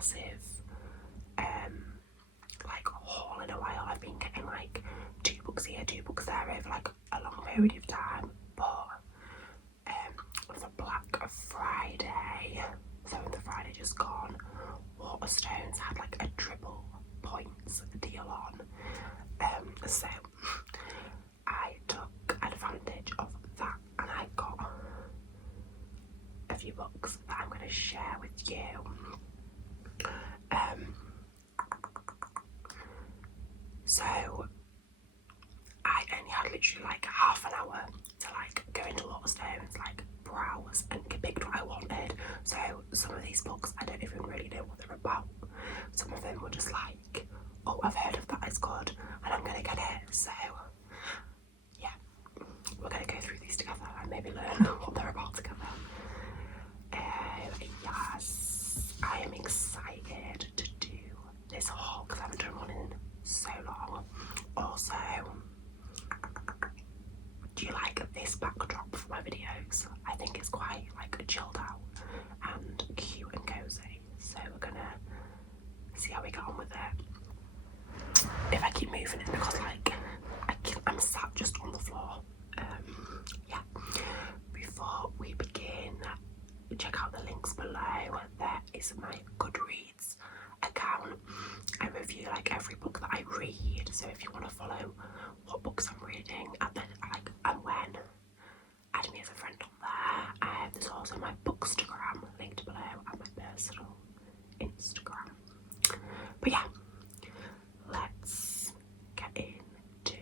massive like haul in a while. I've been getting like 2 books here, 2 books there over like a long period of time. But for Black Friday, so the Friday just gone, Waterstones had like a triple points deal on. So I took advantage of that and I got a few books that I'm going to share with you. So I only had literally like half an hour to like go into Waterstones, like browse and pick what I wanted. So some of these books I don't even really know what they're about. Some of them were just like, oh, I've heard of that, it's good and I'm gonna get it. So yeah, we're gonna go through these together and maybe learn what they're about together. Yes, I am excited to do this haul because I haven't done one in so long. Also, do you like this backdrop for my videos? I think it's quite like chilled out and cute and cozy. So we're gonna see how we get on with it. If I keep moving it because like I'm sat just on the floor. Yeah. Before we begin, check out the links below. There is my Goodreads account. I review like every book that I read, so if you want to follow what books I'm reading and when, add me as a friend on there. There's also my Bookstagram linked below and my personal Instagram. But yeah, let's get into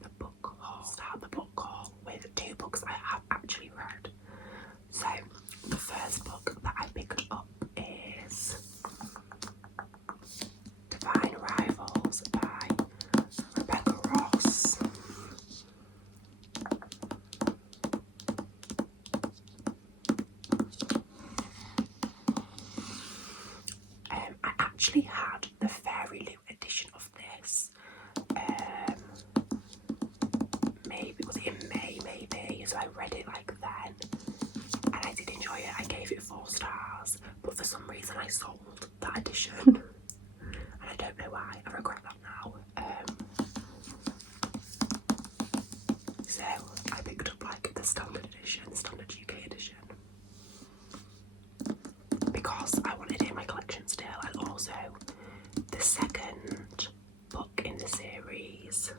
the book haul. Start the book haul with 2 books I have actually read. So the first book that I picked up is Divine Rivals by Rebecca Ross. I actually had the Fairy Loot edition of this. Maybe was it in May? Maybe. So I read it like then, and I did enjoy it. I gave it 4 stars, but for some reason I sold that edition, and I don't know why. I regret that now. So I picked up like the standard edition, the standard UK edition, because I wanted it in my collection still, and also the second book in the series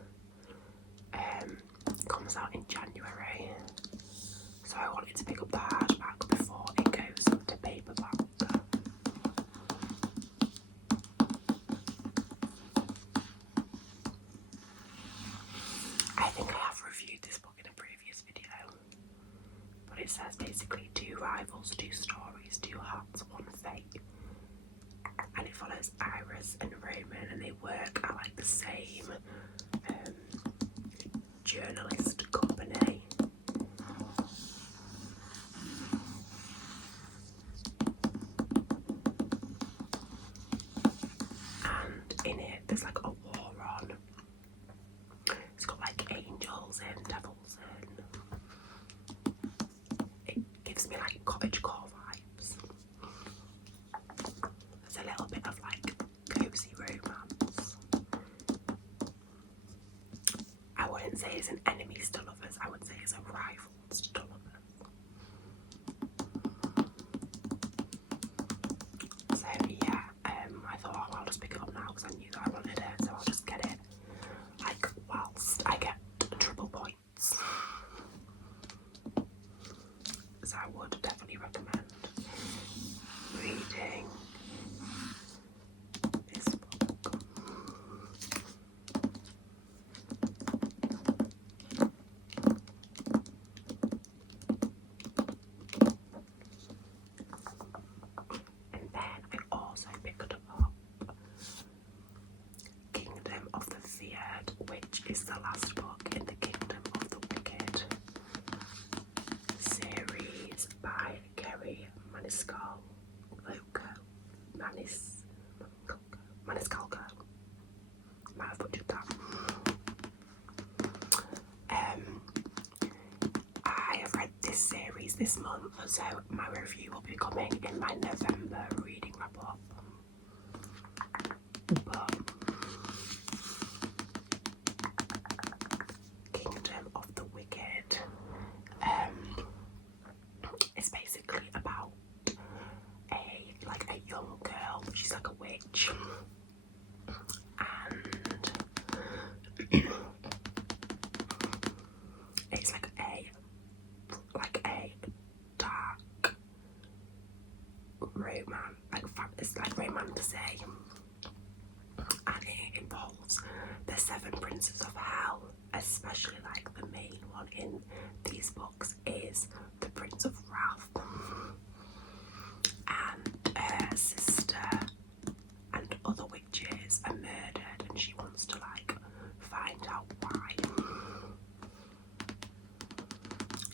comes out in January, so I wanted to pick up the hardback before it goes to paperback. I think I have reviewed this book in a previous video, but it says basically 2 rivals, 2 stories, 2 hearts, 1 fate, and it follows Iris and Roman, and they work at like the same journalist company. And in it there's like a war on. It's got like angels and devils in. It gives me like cottagecore vibes. There's a little bit of like cozy romance. I wouldn't say it's an enemies to lovers, I would say it's a rivals to lovers. So yeah, I thought, oh, I'll just pick it up now because I knew that I wanted it, so I'll just get it like whilst I get triple points. So I would definitely recommend reading this book. And then I also picked up Kingdom of the Feared, which is the last book in the Kingdom of the Wicked series by Kerry Maniscalco. Maniscalco. Might have butchered that. I have read this series this month, so my review will be coming in my November reading wrap up. But Kingdom of the Wicked is basically about a young girl. She's like a witch, and it's like a dark romance, it's like romantasy, and it involves the 7 princes of hell. Especially like the main one in these books is the Prince of Wrath, and her sister and other witches are murdered, and she wants to like find out why.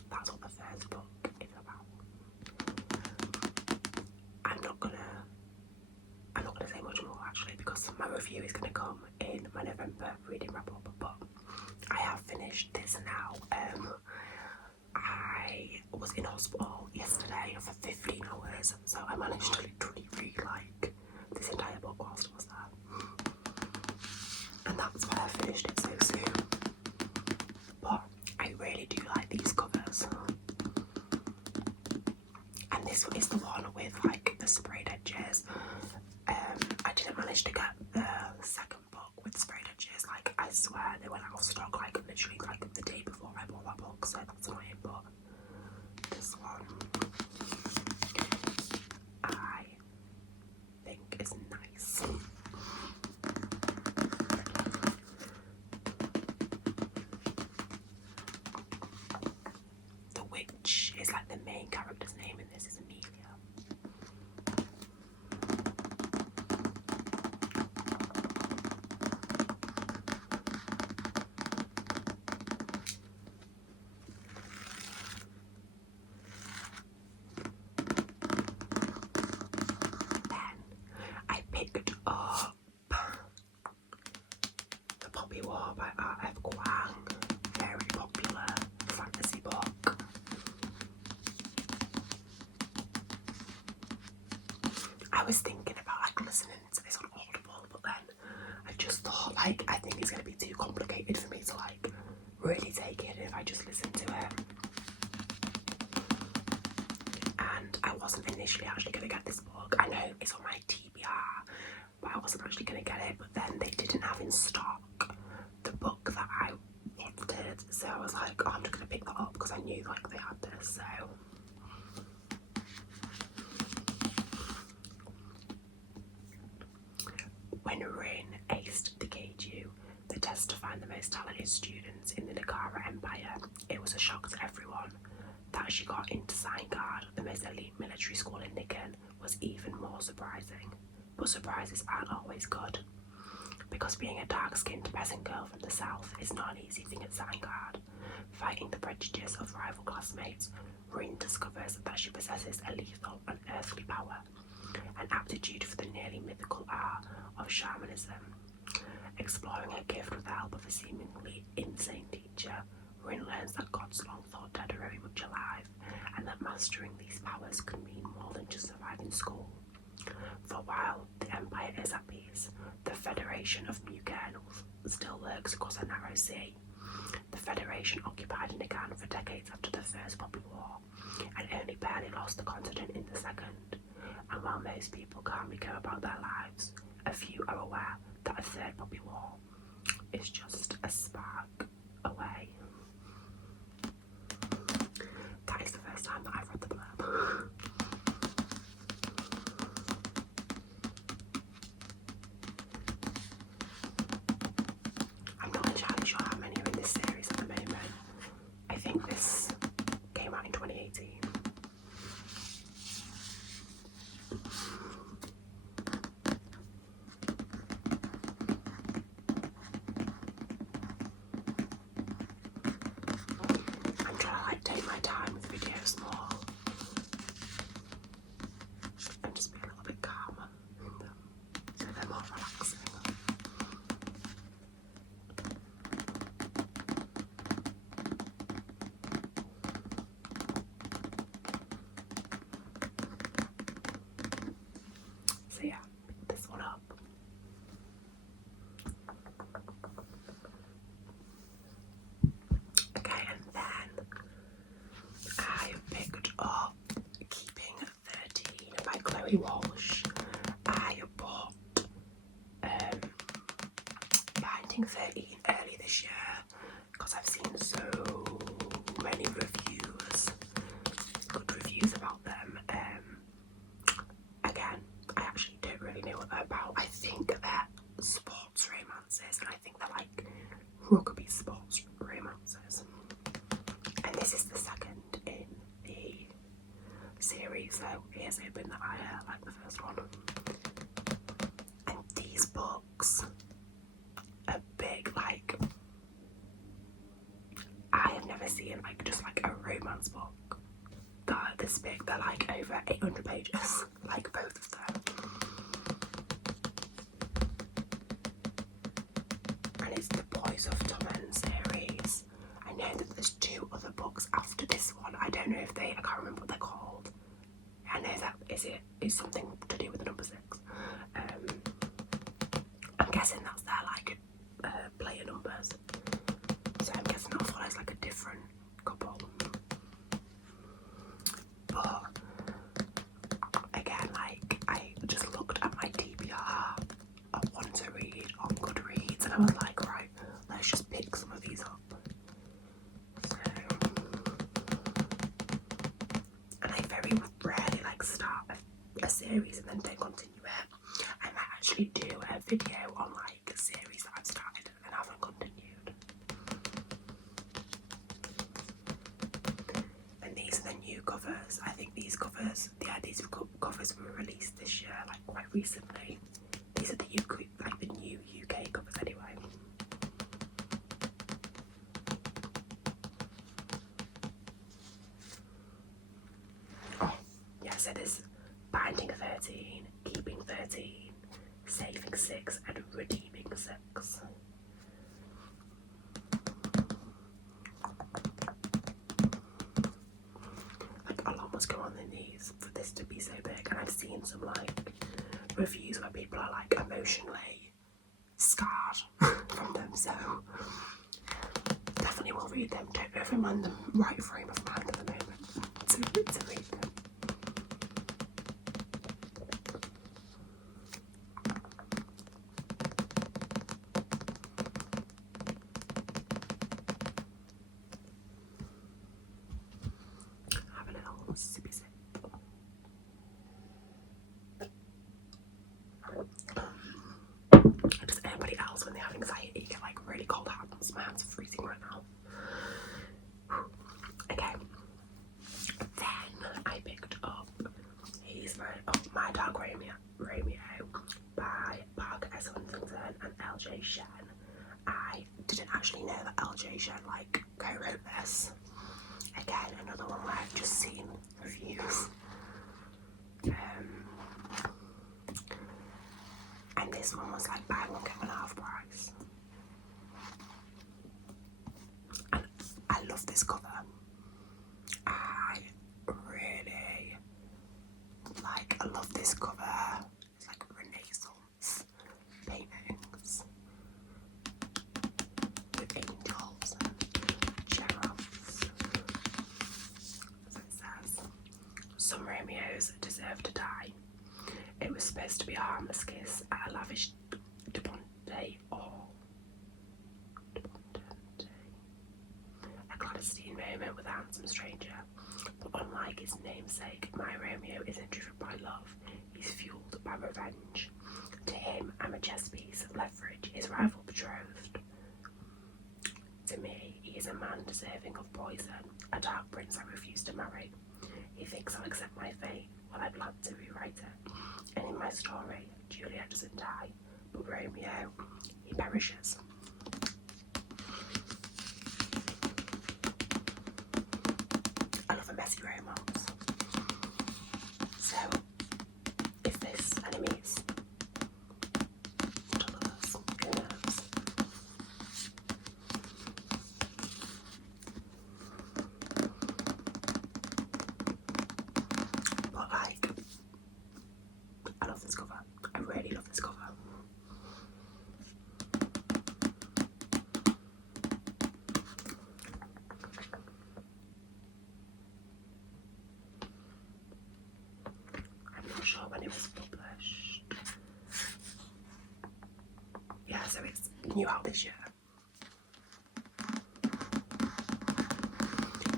That's what the first book is about. I'm not gonna say much more actually, because my review is gonna come in my November reading wrap up. But I have finished this now. I was in hospital yesterday for 15 hours, so I managed to literally read like this entire book whilst I was there, and that's why I finished it so soon. But I really do like these covers, and this is the one with like the sprayed edges. I didn't manage to get the second book with sprayed edges. Like, I swear they went out of stock like literally like the day before I bought that book, so that's annoying. But this one I think is nice. The witch is like the main character's name in this is Amelia. Picked up The Poppy War by R.F. Kuang, very popular fantasy book. I was thinking about like listening to this on Audible, but then I just thought like I think it's gonna be too complicated for me to like really take it if I just listen to it. And I wasn't initially actually gonna get this book. I know it's on my TBR, but I wasn't actually going to get it. But then they didn't have in stock the book that I wanted, so I was like, oh, I'm just going to pick that up because I knew like they had this. So when Rin aced the Keiju, the test to find the most talented students in the Nagara Empire, it was a shock to everyone. That she got into Sign-Guard, the most elite military school in Nikken, was even more surprising. But surprises aren't always good, because being a dark-skinned peasant girl from the south is not an easy thing at Sign-Guard. Fighting the prejudice of rival classmates, Rin discovers that she possesses a lethal and earthly power, an aptitude for the nearly mythical art of shamanism. Exploring her gift with the help of a seemingly insane teacher, Rin learns that gods long thought dead are very much alive, and that mastering these powers could mean more than just surviving school. For while the Empire is at peace, the Federation of Mughernals still lurks across a narrow sea. The Federation occupied Nikan for decades after the First Poppy War, and only barely lost the continent in the Second. And while most people calmly go about their lives, a few are aware that a third Poppy War is just a spark away. That is the first time that I've read the blurb. I'm not entirely sure how many are in this series at the moment. I think this came out in 2018. I'm trying to like take my time with videos more and just be a little bit calmer in them so they're more relaxing. Chloe Walsh. I bought Binding 13 early this year because I've seen so many reviews, good reviews about them. Again, I actually don't really know what they're about. I think they're sports romances, and I think they're like rugby sports romances. And this is the second in the series, so here's hoping that I like the first one. And these books are big, like I have never seen like just like a romance book that are this big. They're like over 800 pages, like both of them. And it's the Boys of Torment series. I know that there's 2 other books after this one. I don't know if I can't remember what they're called. I know that it's something to do with the number 6. I'm guessing that's their like player numbers. So I'm guessing that follows like a different couple. But again, like I just looked at my TBR of one to read on Goodreads, and I was like, right, let's just pick some of these up. So, and I very rarely like start a series and then don't continue it. I might actually do a video on like a series that I've started and haven't continued. And these are the new covers. I think these covers, these covers were released this year, like quite recently. These are the new UK covers anyway. Oh, yeah, so there's Binding 13, Keeping 13, Saving 6 and Redeeming 6. Like a lot must go on in these for this to be so big, and I've seen some like reviews where people are like emotionally scarred from them, so definitely will read them. Don't know if I'm in the right frame of mind at the moment to read them. Have a little sippy sip. Does anybody else, when they have anxiety, get like really cold hands? My hands are freezing right now. Okay. Then I picked up My Dark Romeo by Parker S. Huntington and LJ Shen. I didn't actually know that LJ Shen like co-wrote this. Again, another one where I've just seen reviews. And this one was like buy one get one half price. And I love this cover. I love this cover. It's like Renaissance paintings with angels and cherubs. As it says, some Romeos deserve to die. It was supposed to be a harmless kiss at a lavish a clandestine moment with a handsome stranger. But unlike his namesake, my Romeo isn't driven by love, he's fueled by revenge. To him, I'm a chess piece, leverage, his rival betrothed. To me, he is a man deserving of poison, a dark prince I refuse to marry. He thinks I'll accept my fate, while I plan to rewrite it. And in my story, Juliet doesn't die, but Romeo, he perishes. I love a messy romance. So, is this enemies to lovers? Who knows? But like, I love this cover. I really love this cover. out when it was published. Yeah, so it's new out this year.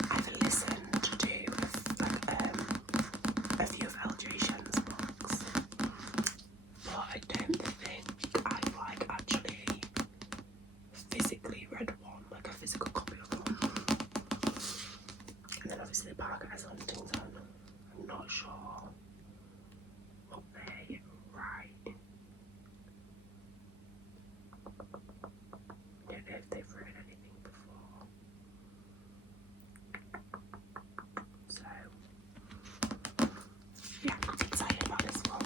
I've listened to a few of LJ Shen's books, but I don't think I've like actually physically read one, like a physical copy of one. And then obviously Parker S. Huntington, I'm not sure what they write. I don't know if they've written anything before. So yeah, I'm excited about this one.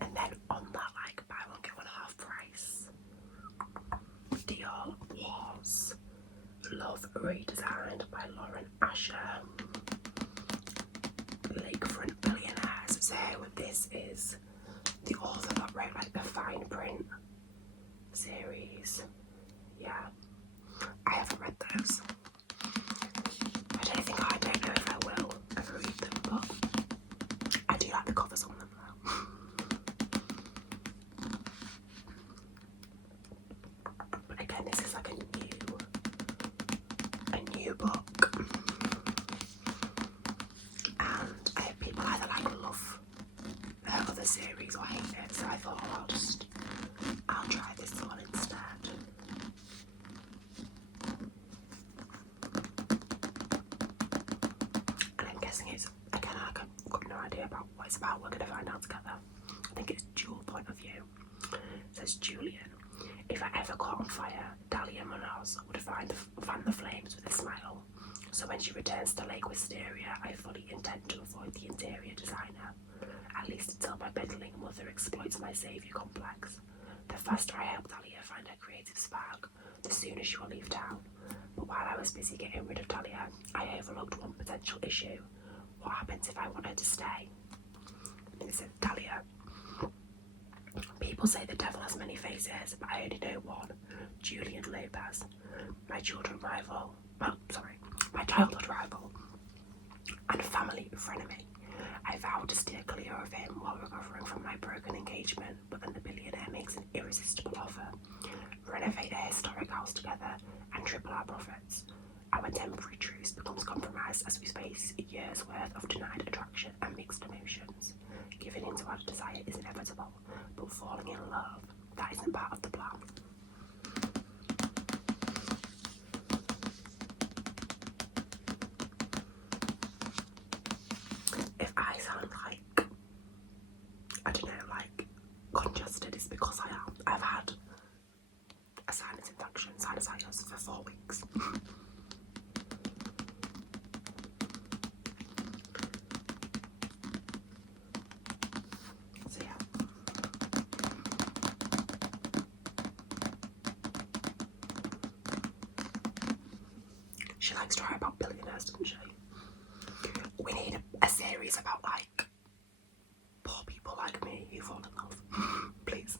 And then on that like buy one get one half price deal was Love redesigned by Lauren Asher, Lakefront Billionaires. So this is the author that wrote like the fine print series. Yeah, I haven't read those. I don't know if I will ever read them, but I do like the covers on them though. But again, this is like a new book, and I hope people either like love her other series or hate it. So I thought, I'll try this one instead. And I'm guessing it's, again, I've got no idea about what it's about. We're going to find out together. I think it's dual point of view. It says Julian. If I ever caught on fire, Dahlia Munoz would fan the flames with a smile. So when she returns to Lake Wisteria, I fully intend to avoid the interior designer. At least until my meddling mother exploits my saviour complex. The faster I help Dahlia find her creative spark, the sooner she will leave town. But while I was busy getting rid of Dahlia, I overlooked one potential issue. What happens if I want her to stay? And it said, Dahlia. People say the devil has many faces, but I only know one. Julian Lopez. My childhood rival, and family frenemy. I vowed to steer clear of him while recovering from my broken engagement, but then the billionaire makes an irresistible offer. Renovate a historic house together and triple our profits. Our temporary truce becomes compromised as we face a year's worth of denied attraction and mixed emotions. Giving in to our desire is inevitable, but falling in love, that isn't part of the plan. If I sound like, I don't know, like congested, it's because I am. I've had a sinus infection, sinusitis, for 4 weeks. So yeah. She likes to write about billionaires, doesn't she? We need a series about like poor people like me who fall in love. Please.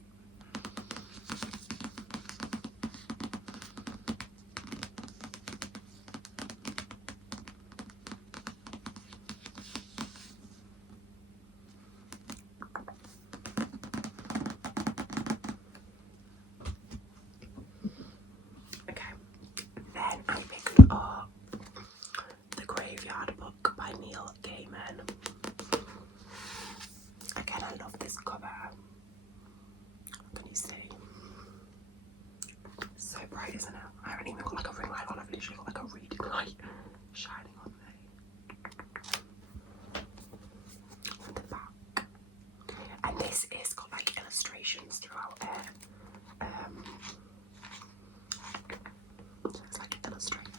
Okay. Then I picked up The Graveyard Book by Neil Gaiman. Again, I love this cover. Can you see? It's so bright, isn't it? I haven't even got like a ring light on, I've literally got like a reading light shining on me. And the back. And this is got like illustrations throughout it. So it's like illustrated.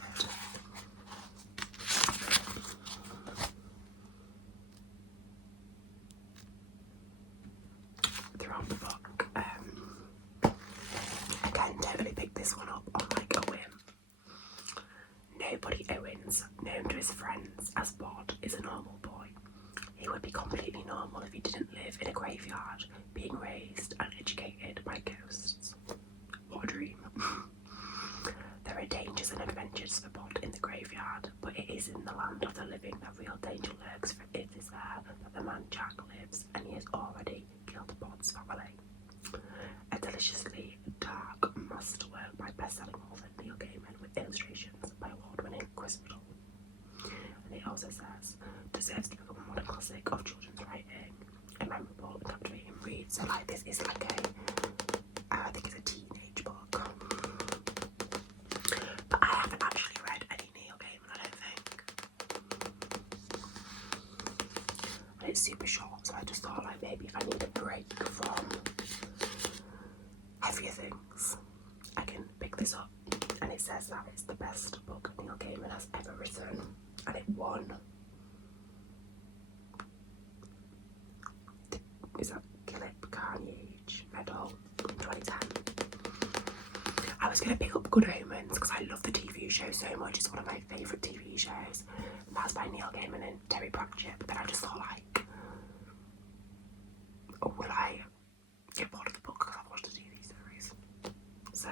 Throughout the book. Again, totally picked this one up on like a whim. Nobody Owens, known to his friends as Bod, is a normal boy. He would be completely normal if he didn't live in a graveyard, being raised and educated by ghosts. What a dream. There are dangers and adventures for Bod in the graveyard. graveyard, but it is in the land of the living that real danger lurks, for it is there that the man Jack lives, and he has already killed Bob's family. A deliciously dark masterwork by best-selling author Neil Gaiman with illustrations by award-winning Chris Riddle. And it also says, deserves to become a modern classic of children's writing, a memorable and captivating read. So like this is like I think it's a teenage book. But I haven't actually read any Neil Gaiman, I don't think. And it's super short, so I just thought like maybe if I need a break from heavier things, I can pick this up. And it says that it's the best book Neil Gaiman has ever written, and it won. Is that Philip Carnegie Medal in 2010? I was going to pick up Good Omens because I love the TV show so much. It's one of my favourite TV shows. And that's by Neil Gaiman and Terry Pratchett. But then I just thought like, oh, will I get bored of the book because I've watched the TV series? So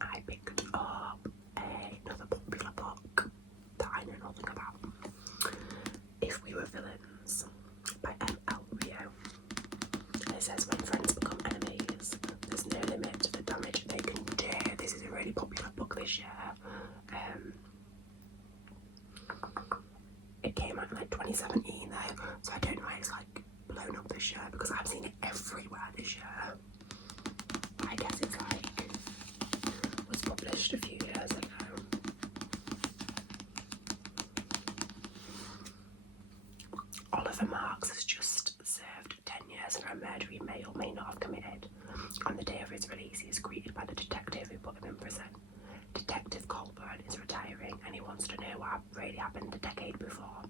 I picked up another popular book that I know nothing about. If We Were Villains by M.L. Rio. And it says, when friends become enemies, there's no limit to the damage they can do. This is a really popular book this year. It came out in like 2017 though, so I don't know why it's like blown up this year because I've seen it everywhere this year. I guess it's like was published a few years ago. Oliver Marks has just served 10 years for a murder he may or may not have committed. On the day of his release, he is greeted by the detective who put him in prison. Detective Colburn is retiring and he wants to know what really happened a decade before.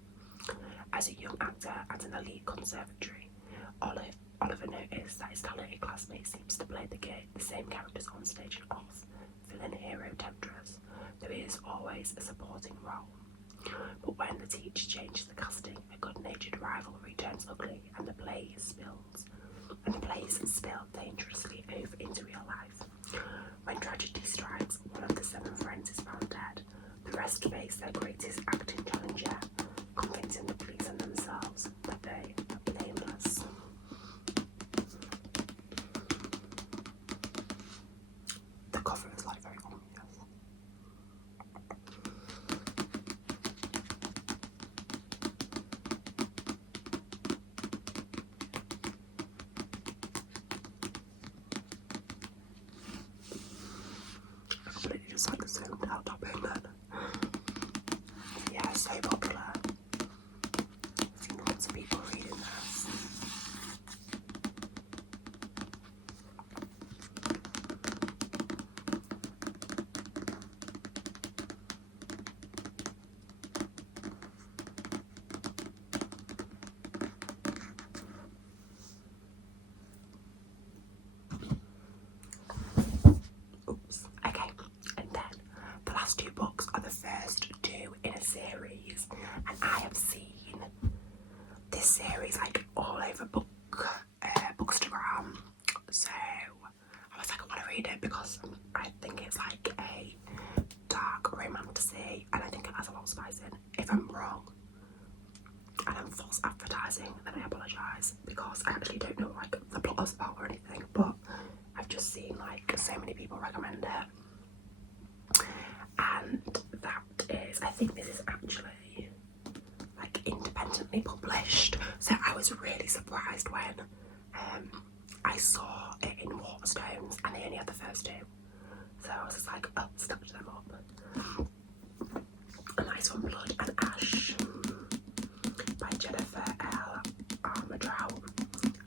As a young actor at an elite conservatory, Oliver noticed that his talented classmate seems to play the same characters on stage and off, villain, hero, temptress, though he is always a supporting role. But when the teacher changes the casting, a good-natured rivalry turns ugly and the plays spill dangerously over into real life. When tragedy strikes, one of the 7 friends is found dead. The rest face their greatest acting challenge yet, convincing the police and themselves that they are blameless. The cover is like very ominous. I completely just like zoomed out topic then. Yeah, so popular. I've seen lots of people reading this. Oops. Okay, and then the last 2 books are the first 2 in a series, and I have seen this series like all over Bookstagram. So I was like, I want to read it because I think it's like a dark romantasy, and I think it has a lot of spice in. If I'm wrong and I'm false advertising, then I apologise because I actually don't know like the plot is about or anything, but I've just seen like so many people recommend it, and that is, I think this is actually like independently published, so I was really surprised when I saw it in Waterstones and they only had the first 2, so I was just like, oh, snapped them up. A nice one, Blood and Ash by Jennifer L. Armadrau,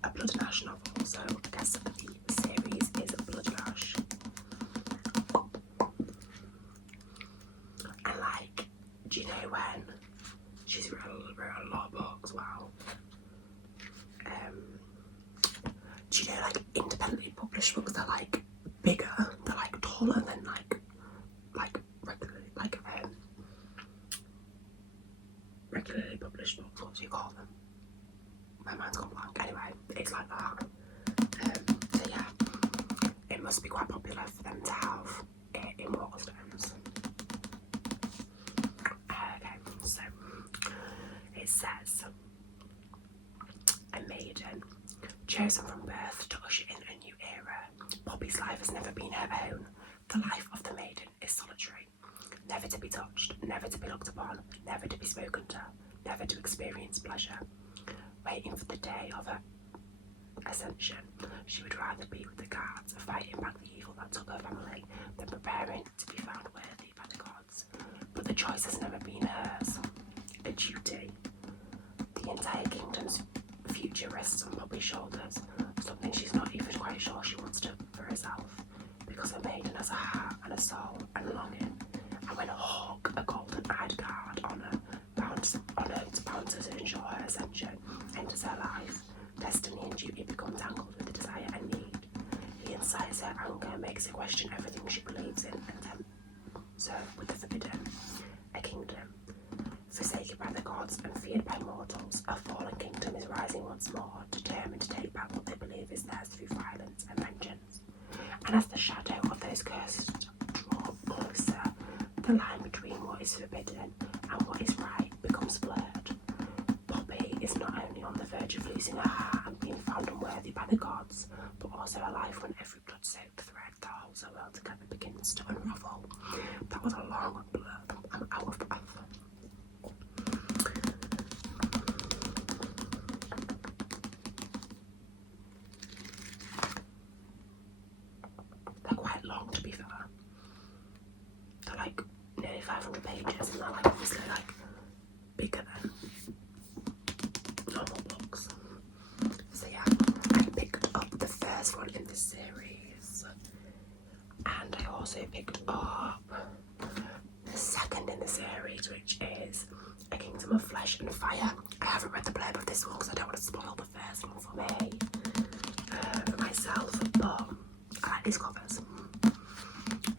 a Blood and Ash novel, so I guess the series is Blood and Ash. And like, do you know when she's written a lot of books? Wow. do you know, like independently published books, they're like bigger, they're like taller than like regularly published books. What do you call them? My mind's gone blank. Anyway, it's like that. So yeah, it must be quite popular for them to have it in Waterstones. Okay, so it says, a maiden chosen from birth to usher in a new era. Poppy's life has never been her own. The life of the maiden is solitary, never to be touched, never to be looked upon, never to be spoken to, never to experience pleasure. Waiting for the day of her ascension, she would rather be with the guards, fighting back the evil that took her family, than preparing to be found worthy by the gods. But the choice has never been hers. A duty. The entire kingdom's future rests on Poppy's shoulders, something she's not even quite sure she wants to for herself, because a maiden has a heart and a soul and longing, and when a hawk, a golden-eyed guard on her, bound to ensure her ascension, enters her life, destiny and duty become tangled with the desire and need. He incites her anger, makes her question everything she believes in, and then serve with the forbidden. A kingdom, forsaken by the gods and feared by mortals, a fallen kingdom is rising once more, determined to take back what they believe is theirs through violence and vengeance. And as the shadow of those curses draw closer, the line between what is forbidden and what is right becomes blurred. Poppy is not only on the verge of losing her heart and being found unworthy by the gods, but also a life when every blood-soaked thread that holds her world together begins to unravel. That was a long blurb. I'm out of breath. They're quite long, to be fair. They're like nearly 500 pages, and they're like obviously like bigger than normal books. So yeah, I picked up the first one in this series, and I also picked up the second in the series, which is A Kingdom of Flesh and Fire. I haven't read the blurb of this one because I don't want to spoil the first one for me, for myself, but I like these covers.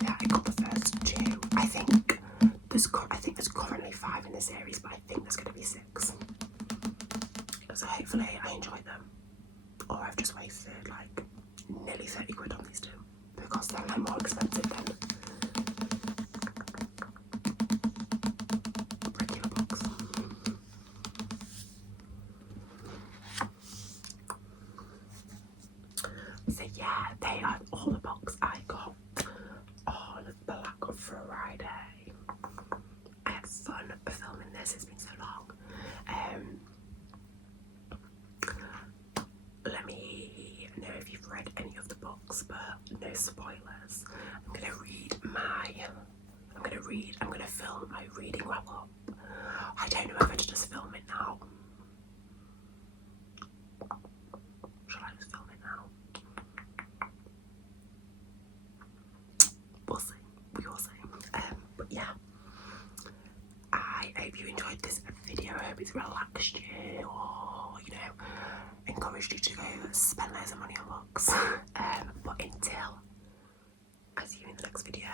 Yeah, I got the first two. I think there's currently 5 in the series, but I think there's going to be 6. So hopefully I enjoyed them, or I've just wasted like nearly 30 quid on these two, because they're like more expensive than regular books. So yeah, they are all the books I got on Black Friday. I had fun filming this, it's been so long. Let me know if you've read any of the books, but no spoilers. I'm gonna film my reading wrap up. I don't know whether to just film it now. Shall I just film it now? We'll see. We will see. But yeah, I hope you enjoyed this video. I hope it's relaxed you, or encouraged you to go spend loads of money on books. But until I see you in the next video,